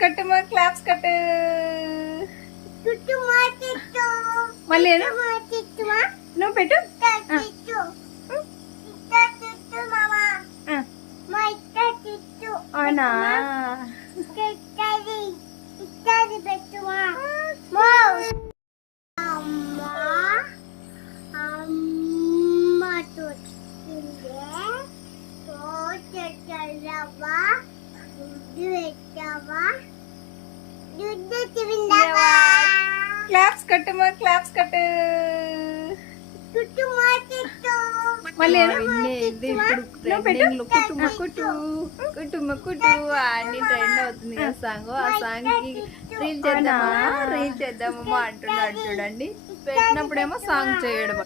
కట్టమ్మా claps కట్టు మళ్ళీ నువ్వు పెట్టు అవునా క్లాప్స్ కట్టమ్మా క్లాప్స్ కట్టు మళ్ళీ కుటుంబ కుటు కుటుంబ కుటు అని ట్రెండ్ అవుతుంది కదా సాంగ్. ఆ సాంగ్ కి రీల్ చేద్దామమ్మా అంటున్నాడు చూడండి. పెట్టినప్పుడేమో సాంగ్ చేయడం.